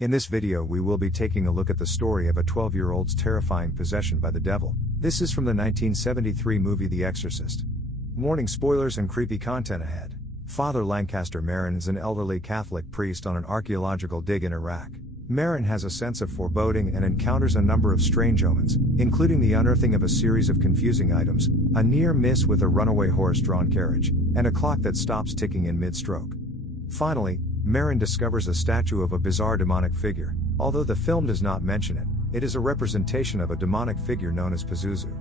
In this video we will be taking a look at the story of a 12-year-old's terrifying possession by the devil. This is from the 1973 movie The Exorcist. Warning: spoilers and creepy content ahead. Father Lancaster Marin is an elderly Catholic priest on an archaeological dig in Iraq. Marin has a sense of foreboding and encounters a number of strange omens, including the unearthing of a series of confusing items, a near miss with a runaway horse-drawn carriage, and a clock that stops ticking in mid-stroke. Finally, Marin discovers a statue of a bizarre demonic figure. Although the film does not mention it, it is a representation of a demonic figure known as Pazuzu.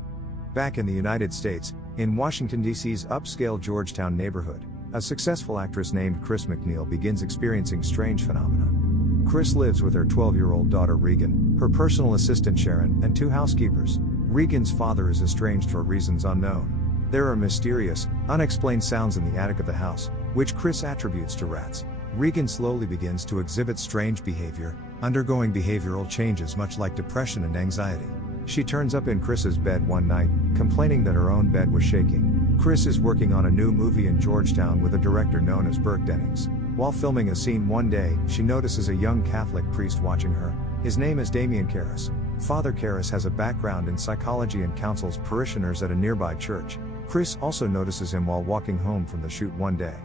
Back in the United States, in Washington, D.C.'s upscale Georgetown neighborhood, a successful actress named Chris McNeil begins experiencing strange phenomena. Chris lives with her 12-year-old daughter Regan, her personal assistant Sharon, and 2 housekeepers. Regan's father is estranged for reasons unknown. There are mysterious, unexplained sounds in the attic of the house, which Chris attributes to rats. Regan slowly begins to exhibit strange behavior, undergoing behavioral changes much like depression and anxiety. She turns up in Chris's bed one night, complaining that her own bed was shaking. Chris is working on a new movie in Georgetown with a director known as Burke Dennings. While filming a scene one day, she notices a young Catholic priest watching her. His name is Damian Karras. Father Karras has a background in psychology and counsels parishioners at a nearby church. Chris also notices him while walking home from the shoot one day.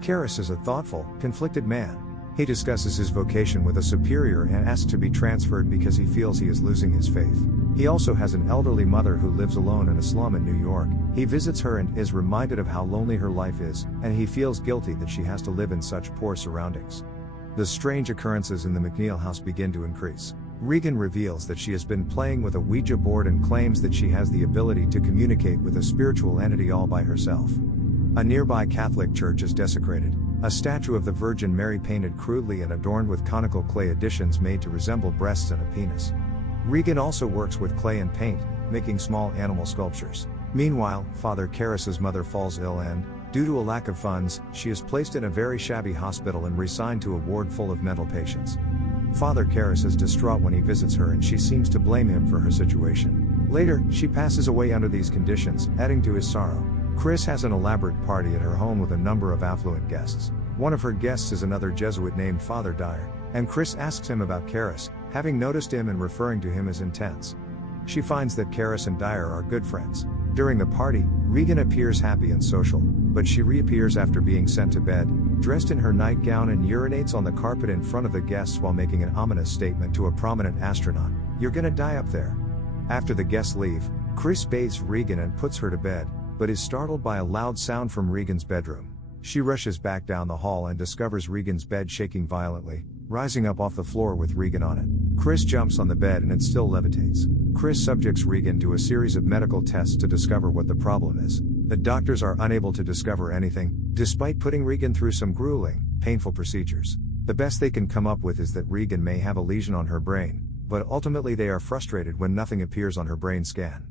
Karras is a thoughtful, conflicted man. He discusses his vocation with a superior and asks to be transferred because he feels he is losing his faith. He also has an elderly mother who lives alone in a slum in New York. He visits her and is reminded of how lonely her life is, and he feels guilty that she has to live in such poor surroundings. The strange occurrences in the McNeil house begin to increase. Regan reveals that she has been playing with a Ouija board and claims that she has the ability to communicate with a spiritual entity all by herself. A nearby Catholic church is desecrated. A statue of the Virgin Mary painted crudely and adorned with conical clay additions made to resemble breasts and a penis. Regan also works with clay and paint, making small animal sculptures. Meanwhile, Father Karras' mother falls ill and, due to a lack of funds, she is placed in a very shabby hospital and reassigned to a ward full of mental patients. Father Karras is distraught when he visits her and she seems to blame him for her situation. Later, she passes away under these conditions, adding to his sorrow. Chris has an elaborate party at her home with a number of affluent guests. One of her guests is another Jesuit named Father Dyer, and Chris asks him about Karras, having noticed him and referring to him as intense. She finds that Karras and Dyer are good friends. During the party, Regan appears happy and social, but she reappears after being sent to bed, dressed in her nightgown, and urinates on the carpet in front of the guests while making an ominous statement to a prominent astronaut: "You're gonna die up there." After the guests leave, Chris bathes Regan and puts her to bed, but is startled by a loud sound from Regan's bedroom. She rushes back down the hall and discovers Regan's bed shaking violently, rising up off the floor with Regan on it. Chris jumps on the bed and it still levitates. Chris subjects Regan to a series of medical tests to discover what the problem is. The doctors are unable to discover anything, despite putting Regan through some grueling, painful procedures. The best they can come up with is that Regan may have a lesion on her brain, but ultimately they are frustrated when nothing appears on her brain scan.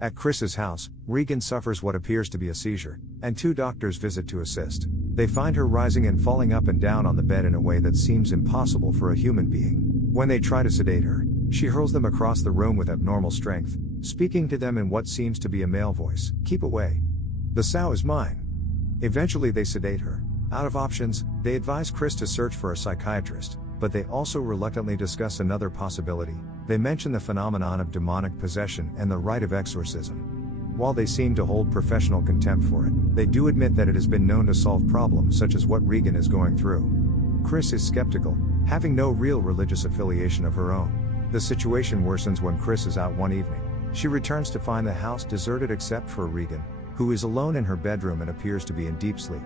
At Chris's house, Regan suffers what appears to be a seizure, and 2 doctors visit to assist. They find her rising and falling up and down on the bed in a way that seems impossible for a human being. When they try to sedate her, she hurls them across the room with abnormal strength, speaking to them in what seems to be a male voice: "Keep away. The sow is mine." Eventually they sedate her. Out of options, they advise Chris to search for a psychiatrist, but they also reluctantly discuss another possibility. They mention the phenomenon of demonic possession and the rite of exorcism. While they seem to hold professional contempt for it, they do admit that it has been known to solve problems such as what Regan is going through. Chris is skeptical, having no real religious affiliation of her own. The situation worsens when Chris is out one evening. She returns to find the house deserted except for Regan, who is alone in her bedroom and appears to be in deep sleep.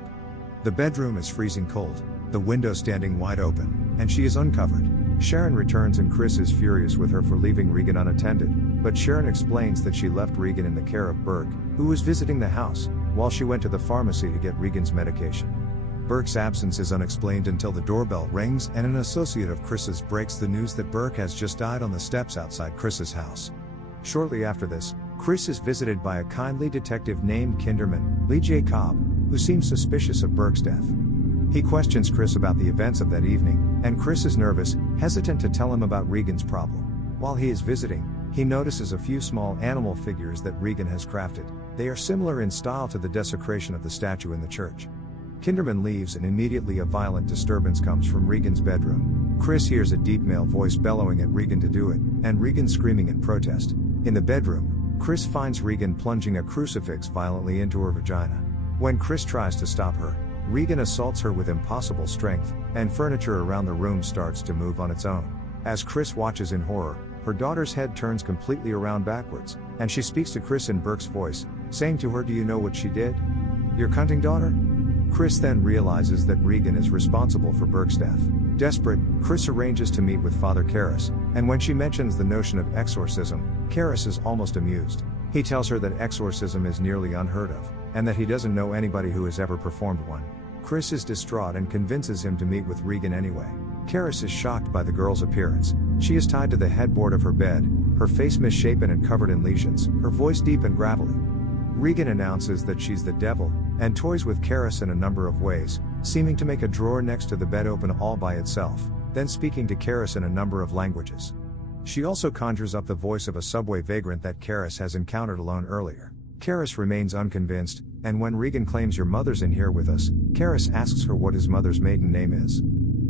The bedroom is freezing cold, the window standing wide open, and she is uncovered. Sharon returns and Chris is furious with her for leaving Regan unattended, but Sharon explains that she left Regan in the care of Burke, who was visiting the house, while she went to the pharmacy to get Regan's medication. Burke's absence is unexplained until the doorbell rings and an associate of Chris's breaks the news that Burke has just died on the steps outside Chris's house. Shortly after this, Chris is visited by a kindly detective named Kinderman, Lee J. Cobb, who seems suspicious of Burke's death. He questions Chris about the events of that evening, and Chris is nervous, hesitant to tell him about Regan's problem. While he is visiting, he notices a few small animal figures that Regan has crafted. They are similar in style to the desecration of the statue in the church. Kinderman leaves and immediately a violent disturbance comes from Regan's bedroom. Chris hears a deep male voice bellowing at Regan to do it, and Regan screaming in protest. In the bedroom, Chris finds Regan plunging a crucifix violently into her vagina. When Chris tries to stop her, Regan assaults her with impossible strength, and furniture around the room starts to move on its own. As Chris watches in horror, her daughter's head turns completely around backwards, and she speaks to Chris in Burke's voice, saying to her, "Do you know what she did? Your cunting daughter?" Chris then realizes that Regan is responsible for Burke's death. Desperate, Chris arranges to meet with Father Karras, and when she mentions the notion of exorcism, Karras is almost amused. He tells her that exorcism is nearly unheard of, and that he doesn't know anybody who has ever performed one. Chris is distraught and convinces him to meet with Regan anyway. Karras is shocked by the girl's appearance. She is tied to the headboard of her bed, her face misshapen and covered in lesions, her voice deep and gravelly. Regan announces that she's the devil, and toys with Karras in a number of ways, seeming to make a drawer next to the bed open all by itself, then speaking to Karras in a number of languages. She also conjures up the voice of a subway vagrant that Karras has encountered alone earlier. Karras remains unconvinced, and when Regan claims "Your mother's in here with us," Karras asks her what his mother's maiden name is.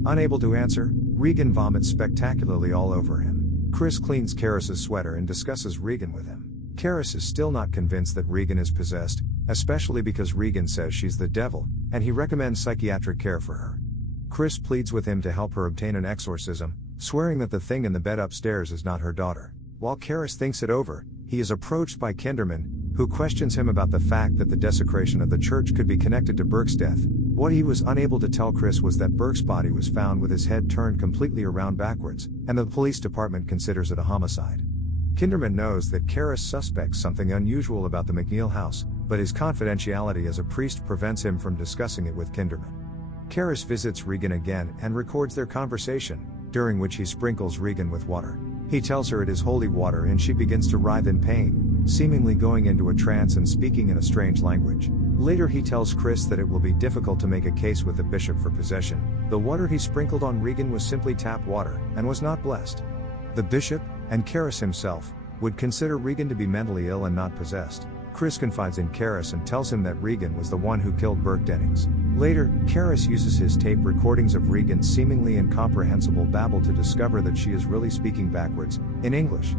Unable to answer, Regan vomits spectacularly all over him. Chris cleans Karras' sweater and discusses Regan with him. Karras is still not convinced that Regan is possessed, especially because Regan says she's the devil, and he recommends psychiatric care for her. Chris pleads with him to help her obtain an exorcism, swearing that the thing in the bed upstairs is not her daughter. While Karras thinks it over, he is approached by Kinderman, who questions him about the fact that the desecration of the church could be connected to Burke's death. What he was unable to tell Chris was that Burke's body was found with his head turned completely around backwards, and the police department considers it a homicide. Kinderman knows that Karras suspects something unusual about the McNeil house, but his confidentiality as a priest prevents him from discussing it with Kinderman. Karras visits Regan again and records their conversation, during which he sprinkles Regan with water. He tells her it is holy water and she begins to writhe in pain, seemingly going into a trance and speaking in a strange language. Later he tells Chris that it will be difficult to make a case with the bishop for possession. The water he sprinkled on Regan was simply tap water, and was not blessed. The bishop, and Karras himself, would consider Regan to be mentally ill and not possessed. Chris confides in Karras and tells him that Regan was the one who killed Burke Dennings. Later, Karras uses his tape recordings of Regan's seemingly incomprehensible babble to discover that she is really speaking backwards, in English.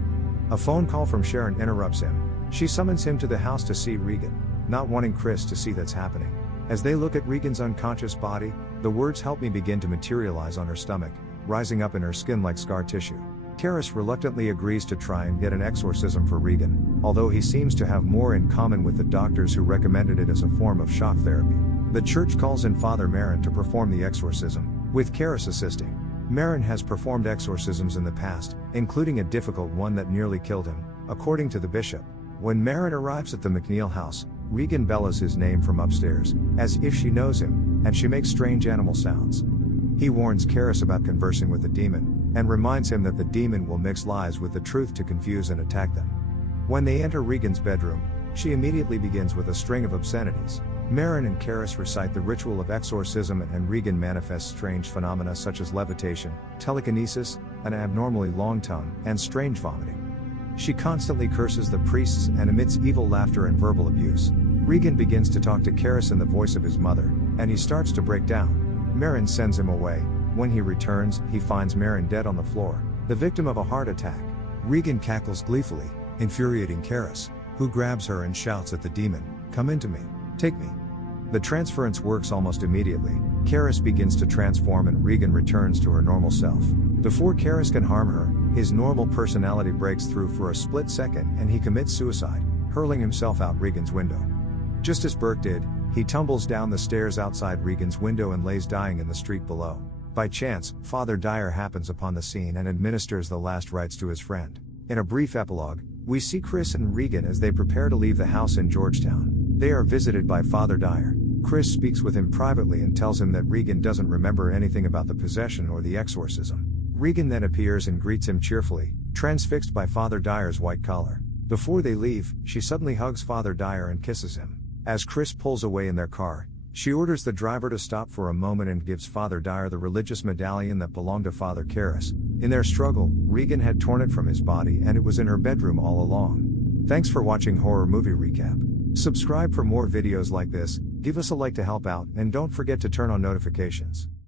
A phone call from Sharon interrupts him. She summons him to the house to see Regan, not wanting Chris to see that's happening. As they look at Regan's unconscious body, the words "help me" begin to materialize on her stomach, rising up in her skin like scar tissue. Karras reluctantly agrees to try and get an exorcism for Regan, although he seems to have more in common with the doctors who recommended it as a form of shock therapy. The church calls in Father Marin to perform the exorcism, with Karras assisting. Marin has performed exorcisms in the past, including a difficult one that nearly killed him, according to the bishop. When Marin arrives at the McNeil house, Regan bellows his name from upstairs, as if she knows him, and she makes strange animal sounds. He warns Karras about conversing with the demon, and reminds him that the demon will mix lies with the truth to confuse and attack them. When they enter Regan's bedroom, she immediately begins with a string of obscenities. Marin and Karras recite the ritual of exorcism, and Regan manifests strange phenomena such as levitation, telekinesis, an abnormally long tongue, and strange vomiting. She constantly curses the priests and emits evil laughter and verbal abuse. Regan begins to talk to Karras in the voice of his mother, and he starts to break down. Marin sends him away. When he returns, he finds Marin dead on the floor, the victim of a heart attack. Regan cackles gleefully, infuriating Karras, who grabs her and shouts at the demon, "Come into me, take me." The transference works almost immediately. Karras begins to transform and Regan returns to her normal self. Before Karras can harm her, his normal personality breaks through for a split second and he commits suicide, hurling himself out Regan's window. Just as Burke did, he tumbles down the stairs outside Regan's window and lays dying in the street below. By chance, Father Dyer happens upon the scene and administers the last rites to his friend. In a brief epilogue, we see Chris and Regan as they prepare to leave the house in Georgetown. They are visited by Father Dyer. Chris speaks with him privately and tells him that Regan doesn't remember anything about the possession or the exorcism. Regan then appears and greets him cheerfully, transfixed by Father Dyer's white collar. Before they leave, she suddenly hugs Father Dyer and kisses him. As Chris pulls away in their car, she orders the driver to stop for a moment and gives Father Dyer the religious medallion that belonged to Father Karras. In their struggle, Regan had torn it from his body and it was in her bedroom all along. Thanks for watching Horror Movie Recap. Subscribe for more videos like this, give us a like to help out, and don't forget to turn on notifications.